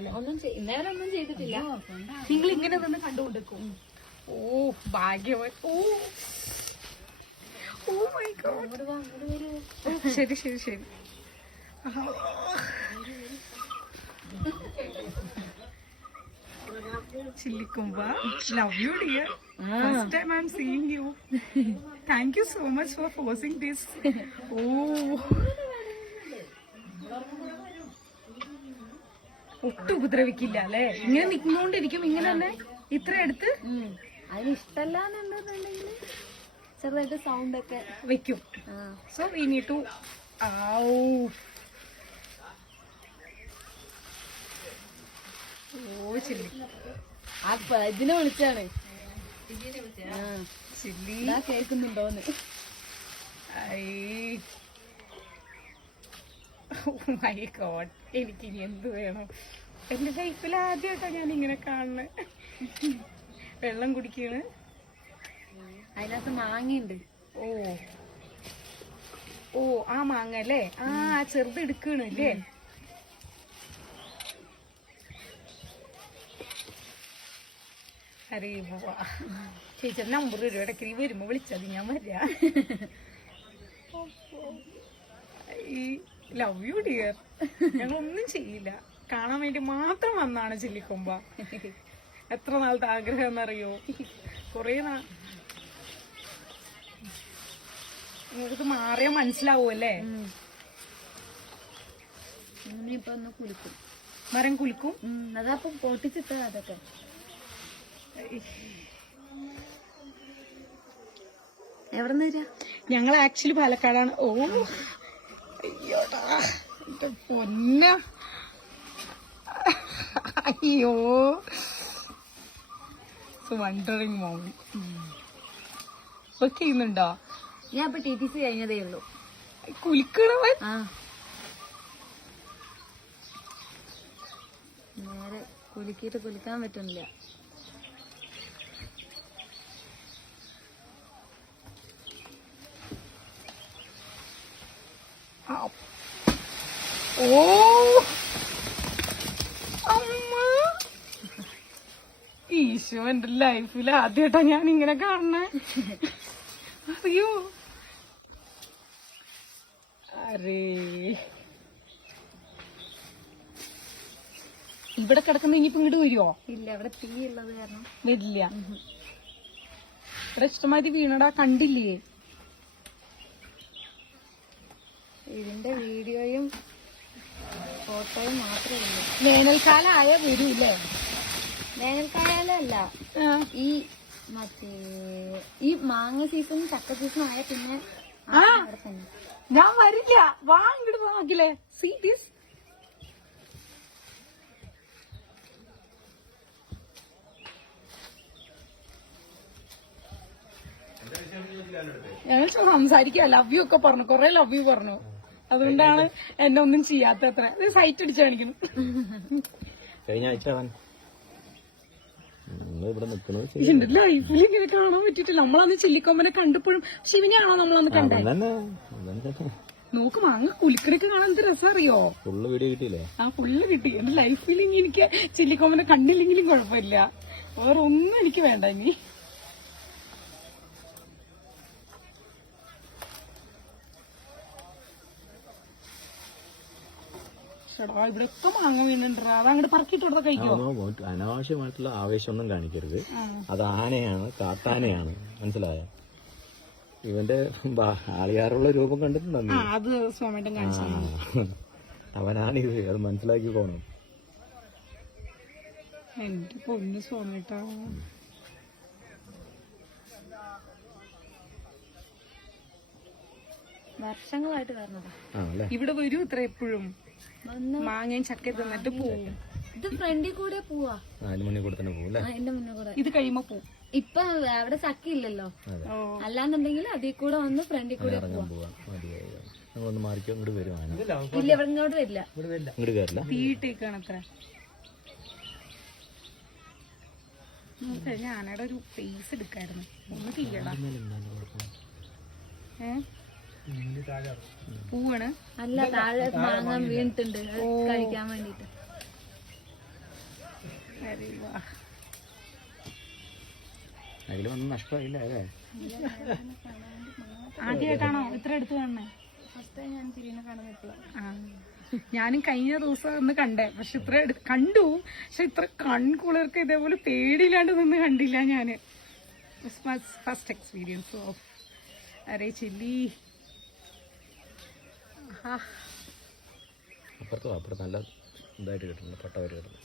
അല്ലേ? നേരെ ഒന്നും ചെയ്തിട്ടില്ല. നിങ്ങൾ ഇങ്ങനെ നിന്ന് കണ്ടുകൊണ്ടിരിക്കും. ഓ ഭാഗ്യവൻ. ഓ ഓ മൈ ഗോഡ്. ശരി ശരി ശരി. Chillikumba, love you dear. First time I'm seeing you. Thank you so much for forcing this. Oh. ഒട്ടും ഉപദ്രവിക്കില്ല അല്ലേ? ഇങ്ങനെ നിൽക്കുന്നോണ്ടിരിക്കും ഇങ്ങനെ തന്നെ ഇത്ര എടുത്ത്. അതിന് ഇഷ്ടമല്ലാന്നുണ്ടെന്നുണ്ടെങ്കിൽ ചെറുതായിട്ട് സൗണ്ട് ഒക്കെ വെക്കും. So we need to uh chilli ഇതിനെ വിളിച്ചാണ് ചില്ലി കേൾക്കുന്നുണ്ടോന്ന്. മൈ ഗോഡ്, എനിക്ക് ഇനി എന്ത് വേണം? എന്റെ ലൈഫിൽ ആദ്യമായിട്ടാണ് ഞാൻ ഇങ്ങനെ കാണുന്നത്. വെള്ളം കുടിക്കണ്. അതിനകത്ത് മാങ്ങയുണ്ട്. ഓ ഓ ആ മാങ്ങ അല്ലേ? ആ ചെറുത് എടുക്കണ് അല്ലേ? അരേ പോവാ. ചേച്ചി നമ്പർ വരും, ഇടയ്ക്ക് നീ വരുമ്പോ വിളിച്ചത് ഞാൻ വരാ. Love you dear. ഞങ്ങളൊന്നും ചെയ്യില്ല, കാണാൻ വേണ്ടി മാത്രം വന്നാണ് ചില്ലിക്കൊമ്പ. എത്ര നാളത്തെ ആഗ്രഹം എന്നറിയോ? കൊറേ നിങ്ങൾക്ക് മാറിയാ മനസ്സിലാവൂല്ലേ? ഇപ്പൊ ഒന്ന് കുളിക്കും. മരം കുലിക്കും. അതപ്പം പൊട്ടിച്ചിട്ട അതൊക്കെ. എവിടെന്ന് വരാ? ഞങ്ങൾ ആക്ച്വലി പാലക്കാടാണ്. ഓ അയ്യോടാ എന്റെ പൊന്ന. അയ്യോ വണ്ടറിങ് മോമി. വർക്ക് ചെയ്യുന്നുണ്ടോ? ഞാൻ ഇപ്പൊ TTC കഴിഞ്ഞതേ ഉള്ളൂ. കുലിക്കണവൻ. നേരെ കുലുക്കിയിട്ട് കുലിക്കാൻ പറ്റുന്നില്ല. ഓ അമ്മ, ഈശോ, എന്റെ ലൈഫിൽ ആദ്യമായിട്ടാ ഞാൻ ഇങ്ങനെ കാണണേ. അറിയോ? അരേ ഇവിടെ കിടക്കുന്ന ഇനിയിപ്പോ ഇങ്ങോട്ട് വരുമോ? ഇല്ല, ഇവിടെ തീ ഉള്ളത് കാരണം വരില്ല. ഇവിടെ ഇഷ്ടമാതിരി വീണടാ, കണ്ടില്ലേ? ഇതിന്റെ വീഡിയോയും ഫോട്ടോയും മാത്രമേ ഉള്ളൂ. വേനൽക്കാലം ആയ വരൂല്ലേ? വേനൽക്കാലല്ല, ഈ മറ്റേ ഈ മാങ്ങ സീസൺ ചക്ക സീസൺ ആയ പിന്നെ അവിടെ തന്നെ. ഞാൻ വരില്ല, വാ ഇങ്ങോട്ട് നോക്കില്ലേ. See this. ഞങ്ങൾ സംസാരിക്കുക, ലവ് യു ഒക്കെ പറഞ്ഞു, കൊറേ ലവ് യു പറഞ്ഞു. അതുകൊണ്ടാണ് എന്നെ ഒന്നും ചെയ്യാത്ത. അത്ര സൈറ്റ് അടിച്ചു കാണിക്കുന്നു. കഴിഞ്ഞ ആഴ്ച എന്റെ ലൈഫിൽ ഇങ്ങനെ കാണാൻ പറ്റിയിട്ടില്ല. നമ്മളന്ന് ചില്ലിക്കൊമ്പനെ കണ്ടപ്പോഴും ശിവനെയാണോ നമ്മളന്ന് കണ്ടത്? നോക്ക്, മാങ്ങ കുലിക്കണൊക്കെ കാണാൻ എന്ത് രസം അറിയോ? ഫുള്ള് വീഡിയോ കിട്ടിയില്ലേ? ആ ഫുള്ള് കിട്ടി. എന്റെ ലൈഫിൽ ഇനി എനിക്ക് ചില്ലിക്കൊമ്പനെ കണ്ടില്ലെങ്കിലും കുഴപ്പമില്ല, വേറെ ഒന്നും എനിക്ക് വേണ്ട ഇനി. ഇവിടെയൊക്കെ മാങ്ങ വീണുണ്ടാ, അത് അങ്ങോട്ട് പറക്കിട്ട് കൊടുത്താൽ കഴിക്കുമോ? അനാവശ്യമായിട്ടുള്ള ആവേശമൊന്നും കാണിക്കരുത്. അത് ആനയാണ്, കാട്ടാനയാണ്, മനസ്സിലായോ? ഇവന്റെ ആളിയാറുള്ള രൂപം കണ്ടിട്ടുണ്ടോ? അത് സോമേട്ടൻ കാണിച്ചു. അവനാണിത്, അത് മനസ്സിലാക്കി പോണം. എന്റെ പൊന്നു സോമേട്ടാ. വർഷങ്ങളായിട്ട് പറഞ്ഞതാ. ഇവിടെ വരൂ ഇത്ര എപ്പോഴും മാങ്ങയും ചക്ക തിന്നിട്ട് പോവും. ഇത് ഫ്രണ്ടിൽ കൂടെ പോവാ. 4 മണി കൂടെ തന്നെ പോവും. എന്റെ മുന്നേ കൂടെ ഇത് കഴിയുമ്പോ പോവും. ഇപ്പൊ അവിടെ ചക്ക ഇല്ലല്ലോ, അല്ലാന്നുണ്ടെങ്കിൽ അതിൽ കൂടെ വന്ന് ഫ്രണ്ടിൽ കൂടെ പോവാ. മാറിക്കോ, ഇങ്ങോട്ട് വരും. ഇല്ല, ഇവിടെ ഇങ്ങോട്ട് വരില്ല. ഇങ്ങോട്ട് കയറില്ല. തീട്ടേക്കാണ് അത്ര. ഞാനവിടെ ഒരു ഫേസ് എടുക്കായിരുന്നു, ഒന്ന് തീയടാ. പൂവാണ്. അല്ല, താഴെ മാങ്ങാൻ വീണിട്ടുണ്ട് കഴിക്കാൻ വേണ്ടിട്ട്. അരെ വാ. അതിലൊന്നും നഷ്ടമായില്ല അല്ലേ? ആദ്യമായിട്ടാണോ ഇത്ര എടുത്ത് കാണണേ? ഫസ്റ്റ് ഞാൻ ചിരിനെ കാണുന്നില്ല. ഞാനും കഴിഞ്ഞ ദിവസം ഒന്ന് കണ്ടേ, പക്ഷെ ഇത്ര കണ്ടു, പക്ഷെ ഇത്ര കൺകുളിർക്ക് ഇതേപോലെ പേടിയില്ലാണ്ട് നിന്ന് കണ്ടില്ല ഞാന്. ഫസ്റ്റ് എക്സ്പീരിയൻസ് ഓഫ് അരേ ചില്ലി. അപ്പുറത്ത് നല്ല ഇതായിട്ട് കിട്ടുന്നു, പട്ടവര് കിട്ടുന്നു.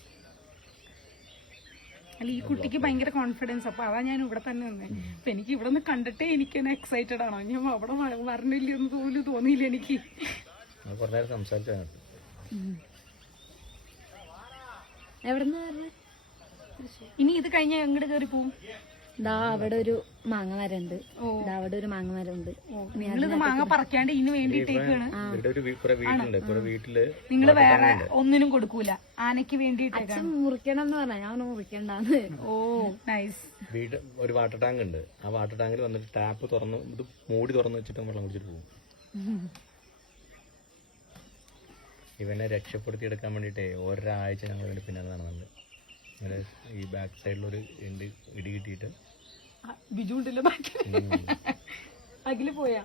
അല്ല ഈ കുട്ടിക്ക് ഭയങ്കര കോൺഫിഡൻസ്, അപ്പൊ അതാ ഞാൻ ഇവിടെ തന്നെ നിന്നേ. അപ്പൊ എനിക്ക് ഇവിടെ നിന്ന് കണ്ടിട്ടേ എനിക്ക് എക്സൈറ്റഡ് ആണോ, ഞാൻ അവിടെ വരണില്ലെന്ന് പോലും തോന്നിയില്ല എനിക്ക്. കുറേ നേരം സംസാരിച്ചാണ്. എവിടെന്ന് പറഞ്ഞ? ഇനി ഇത് കഴിഞ്ഞ എങ്ങോട്ട് കയറി പോവും? ദാ അവിടെ ഒരു മാങ്ങ മരം ഉണ്ട്. അവിടെ ഒരു മാങ്ങ മരം ഉണ്ട്. നിങ്ങളിത് മാങ്ങ പറിക്കാണ്ട് ഇതിന് വേണ്ടിട്ടേക്കാണ്. വീട്ടില് നിങ്ങള് വേറെ ഒന്നിനും കൊടുക്കൂല, ആനയ്ക്ക് വേണ്ടിട്ട് അച്ഛൻ മുറിക്കണം എന്ന് പറഞ്ഞ, ഞാൻ മുറിക്കണ്ടാന്ന്. ഓ നൈസ്. വീട് ഒരു വാട്ടർ ടാങ്ക് ഉണ്ട്. ആ വാട്ടർ ടാങ്കിൽ വന്നിട്ട് ടാപ്പ് തുറന്ന് ഇത് മൂടി തുറന്ന് വെച്ചിട്ട് വെള്ളം കുടിച്ചിട്ട് പോകും. ഇവനെ രക്ഷപ്പെടുത്തിയെടുക്കാൻ വേണ്ടിയിട്ടേ ഒരാഴ്ച ഞങ്ങൾ ഇതിന്റെ പിന്നാലെ നടന്നുണ്ട്. ഇങ്ങനെ ഈ ബാക്ക് സൈഡിലൊരു ഇടി കിട്ടിയിട്ട് ബിജു ഉണ്ടല്ലോ ബാക്കി. അഖില് പോയാ?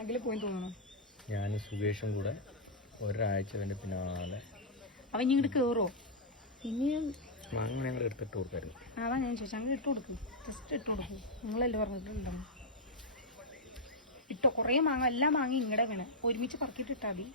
അഖില് പോയി തോന്നുന്നു. ഞാനും സുകേഷും കൂടെ ഒരാഴ്ച ഇതിന്റെ പിന്നാലെ. അവൻ ഇങ്ങോട്ട് കേറോ? ഇനിയും മാങ്ങ ഞങ്ങൾ എടുത്തിട്ട് കൊടുക്കായിരുന്നു. അതാ ഞാൻ ചോദിച്ചു, അങ്ങ് ഇട്ട് കൊടുക്കും, ജസ്റ്റ് ഇട്ട് കൊടുക്കും. നിങ്ങളല്ലേ പറഞ്ഞിട്ടുണ്ടോ ഇട്ടോ? കുറേ മാങ്ങ, എല്ലാ മാങ്ങ ഇങ്ങടെ വേണം, ഒരുമിച്ച് പറക്കിയിട്ട് ഇട്ടാൽ മതി.